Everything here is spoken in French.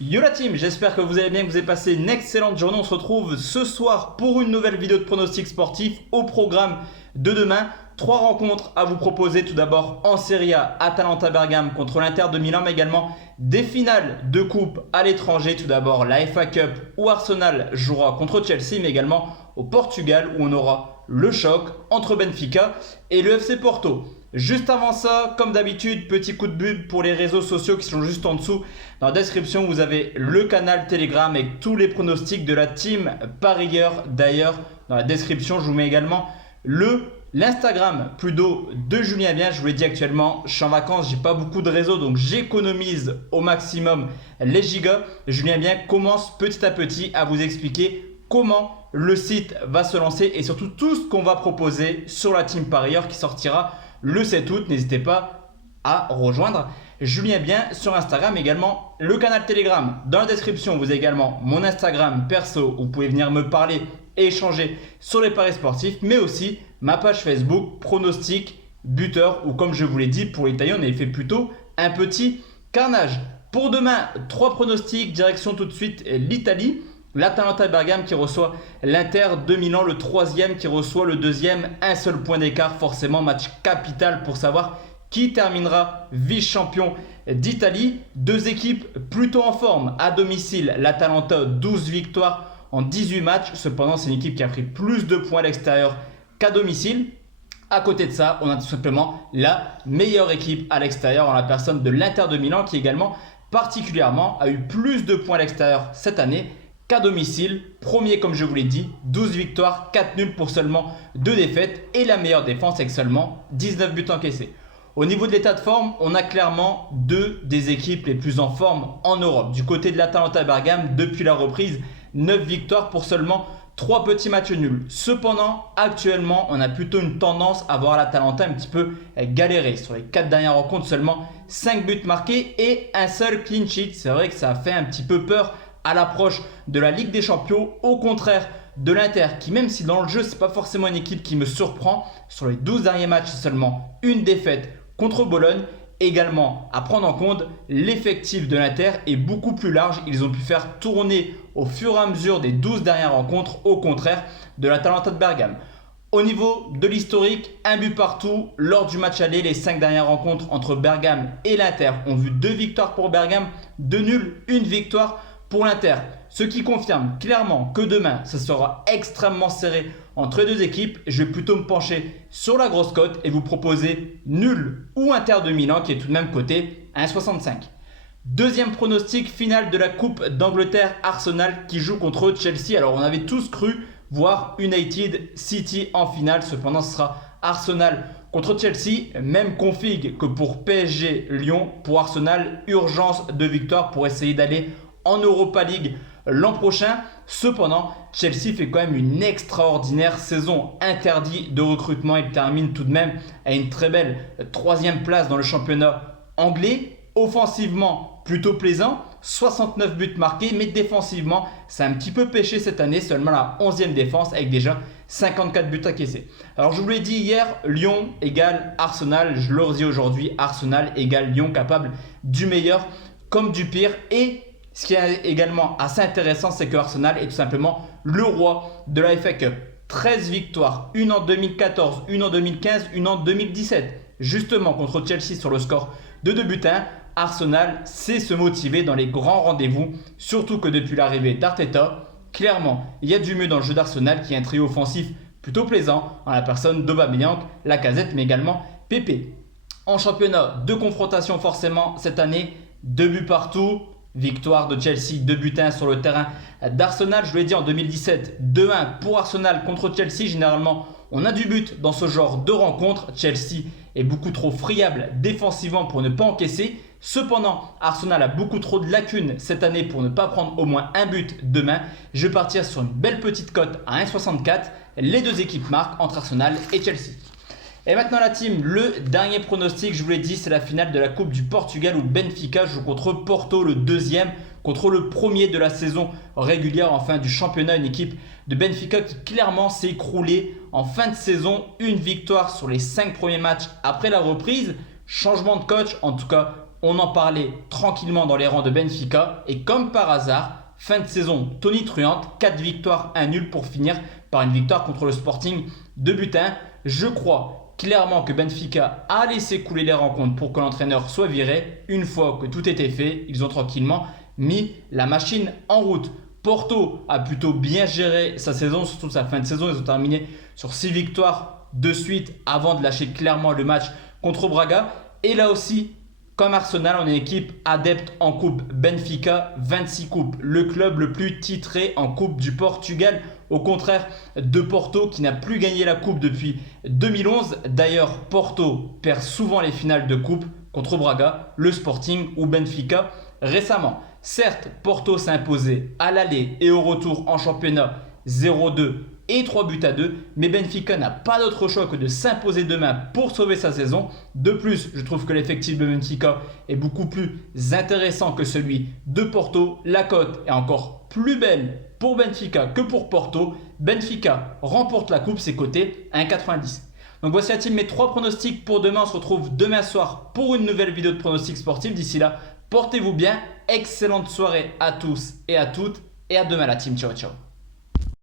Yo la team, j'espère que vous allez bien, que vous avez passé une excellente journée. On se retrouve ce soir pour une nouvelle vidéo de pronostic sportif. Au programme de demain, 3 rencontres à vous proposer. Tout d'abord en Serie A, Atalanta Bergame contre l'Inter de Milan, mais également des finales de coupe à l'étranger. Tout d'abord la FA Cup où Arsenal jouera contre Chelsea, mais également au Portugal où on aura le choc entre Benfica et le FC Porto. Juste avant ça, comme d'habitude, petit coup de pub pour les réseaux sociaux qui sont juste en dessous. Dans la description, vous avez le canal Telegram avec tous les pronostics de la team parieur. D'ailleurs, dans la description, je vous mets également l'Instagram Pludo de Julien Bien. Je vous l'ai dit actuellement, je suis en vacances, j'ai pas beaucoup de réseaux, donc j'économise au maximum les gigas. Julien Bien commence petit à petit à vous expliquer comment le site va se lancer et surtout tout ce qu'on va proposer sur la team parieur qui sortira le 7 août. N'hésitez pas à rejoindre Julien Bien sur Instagram, également le canal Telegram. Dans la description, vous avez également mon Instagram perso où vous pouvez venir me parler et échanger sur les paris sportifs, mais aussi ma page Facebook pronostic buteur où, comme je vous l'ai dit, pour l'Italie, on avait fait plutôt un petit carnage. Pour demain, 3 pronostics, direction tout de suite l'Italie. L'Atalanta Bergame qui reçoit l'Inter de Milan, le troisième qui reçoit le deuxième. Un seul point d'écart, forcément match capital pour savoir qui terminera vice-champion d'Italie. Deux équipes plutôt en forme à domicile. L'Atalanta 12 victoires en 18 matchs. Cependant, c'est une équipe qui a pris plus de points à l'extérieur qu'à domicile. À côté de ça, on a tout simplement la meilleure équipe à l'extérieur en la personne de l'Inter de Milan qui également particulièrement a eu plus de points à l'extérieur cette année qu'à domicile. Premier, comme je vous l'ai dit, 12 victoires, 4 nuls pour seulement 2 défaites et la meilleure défense avec seulement 19 buts encaissés. Au niveau de l'état de forme, on a clairement deux des équipes les plus en forme en Europe. Du côté de l'Atalanta Bergame, depuis la reprise, 9 victoires pour seulement 3 petits matchs nuls. Cependant, actuellement, on a plutôt une tendance à voir l'Atalanta un petit peu galérer. Sur les 4 dernières rencontres, seulement 5 buts marqués et un seul clean sheet. C'est vrai que ça a fait un petit peu peur à l'approche de la Ligue des Champions, au contraire de l'Inter qui, même si dans le jeu c'est pas forcément une équipe qui me surprend, sur les 12 derniers matchs c'est seulement une défaite contre Bologne. Également à prendre en compte, l'effectif de l'Inter est beaucoup plus large, ils ont pu faire tourner au fur et à mesure des 12 dernières rencontres, au contraire de l'Atalanta de Bergame. Au niveau de l'historique, un but partout lors du match aller. Les 5 dernières rencontres entre Bergame et l'Inter ont vu 2 victoires pour Bergame, 2 nuls, 1 victoire pour l'Inter. Ce qui confirme clairement que demain, ce sera extrêmement serré entre les deux équipes. Je vais plutôt me pencher sur la grosse cote et vous proposer nul ou Inter de Milan qui est tout de même coté à 1,65. Deuxième pronostic, finale de la Coupe d'Angleterre, Arsenal qui joue contre Chelsea. Alors on avait tous cru voir United City en finale. Cependant, ce sera Arsenal contre Chelsea. Même config que pour PSG Lyon. Pour Arsenal, urgence de victoire pour essayer d'aller en Europa League l'an prochain. Cependant, Chelsea fait quand même une extraordinaire saison, interdit de recrutement. Il termine tout de même à une très belle 3e place dans le championnat anglais. Offensivement, plutôt plaisant, 69 buts marqués, mais défensivement, ça a un petit peu pêché cette année, seulement la 11e défense avec déjà 54 buts encaissés. Alors je vous l'ai dit hier, Lyon égale Arsenal, je le redis aujourd'hui, Arsenal égale Lyon, capable du meilleur comme du pire. Et ce qui est également assez intéressant, c'est que Arsenal est tout simplement le roi de la FA Cup. 13 victoires, une en 2014, une en 2015, une en 2017. Justement contre Chelsea sur le score de 2 buts à 1. Arsenal sait se motiver dans les grands rendez-vous, surtout que depuis l'arrivée d'Arteta, clairement, il y a du mieux dans le jeu d'Arsenal qui est un trio offensif plutôt plaisant en la personne d'Aubameyang, Lacazette mais également Pepe. En championnat, 2 confrontations forcément cette année, 2 buts partout. Victoire de Chelsea, 2 buts à 1 sur le terrain d'Arsenal. Je vous l'ai dit en 2017, 2-1 pour Arsenal contre Chelsea. Généralement, on a du but dans ce genre de rencontre. Chelsea est beaucoup trop friable défensivement pour ne pas encaisser. Cependant, Arsenal a beaucoup trop de lacunes cette année pour ne pas prendre au moins un but demain. Je vais partir sur une belle petite cote à 1,64. Les deux équipes marquent entre Arsenal et Chelsea. Et maintenant la team, le dernier pronostic, je vous l'ai dit, c'est la finale de la Coupe du Portugal où Benfica joue contre Porto, le deuxième, contre le premier de la saison régulière, enfin du championnat, une équipe de Benfica qui clairement s'est écroulée en fin de saison. Une victoire sur les 5 premiers matchs après la reprise. Changement de coach, en tout cas on en parlait tranquillement dans les rangs de Benfica. Et comme par hasard, fin de saison tonitruante, 4 victoires, 1 nul pour finir par une victoire contre le Sporting 2-1. Je crois clairement que Benfica a laissé couler les rencontres pour que l'entraîneur soit viré. Une fois que tout était fait, ils ont tranquillement mis la machine en route. Porto a plutôt bien géré sa saison, surtout sa fin de saison. Ils ont terminé sur 6 victoires de suite avant de lâcher clairement le match contre Braga. Et là aussi, comme Arsenal, on est une équipe adepte en coupe. Benfica, 26 coupes. Le club le plus titré en coupe du Portugal. Au contraire de Porto qui n'a plus gagné la coupe depuis 2011. D'ailleurs, Porto perd souvent les finales de coupe contre Braga, le Sporting ou Benfica récemment. Certes, Porto s'est imposé à l'aller et au retour en championnat 0-2 et 3-2, mais Benfica n'a pas d'autre choix que de s'imposer demain pour sauver sa saison. De plus, je trouve que l'effectif de Benfica est beaucoup plus intéressant que celui de Porto. La cote est encore plus belle pour Benfica que pour Porto. Benfica remporte la coupe, c'est coté 1,90. Donc voici à mes 3 pronostics pour demain. On se retrouve demain soir pour une nouvelle vidéo de pronostics sportifs. D'ici là, portez-vous bien. Excellente soirée à tous et à toutes. Et à demain la team. Ciao, ciao.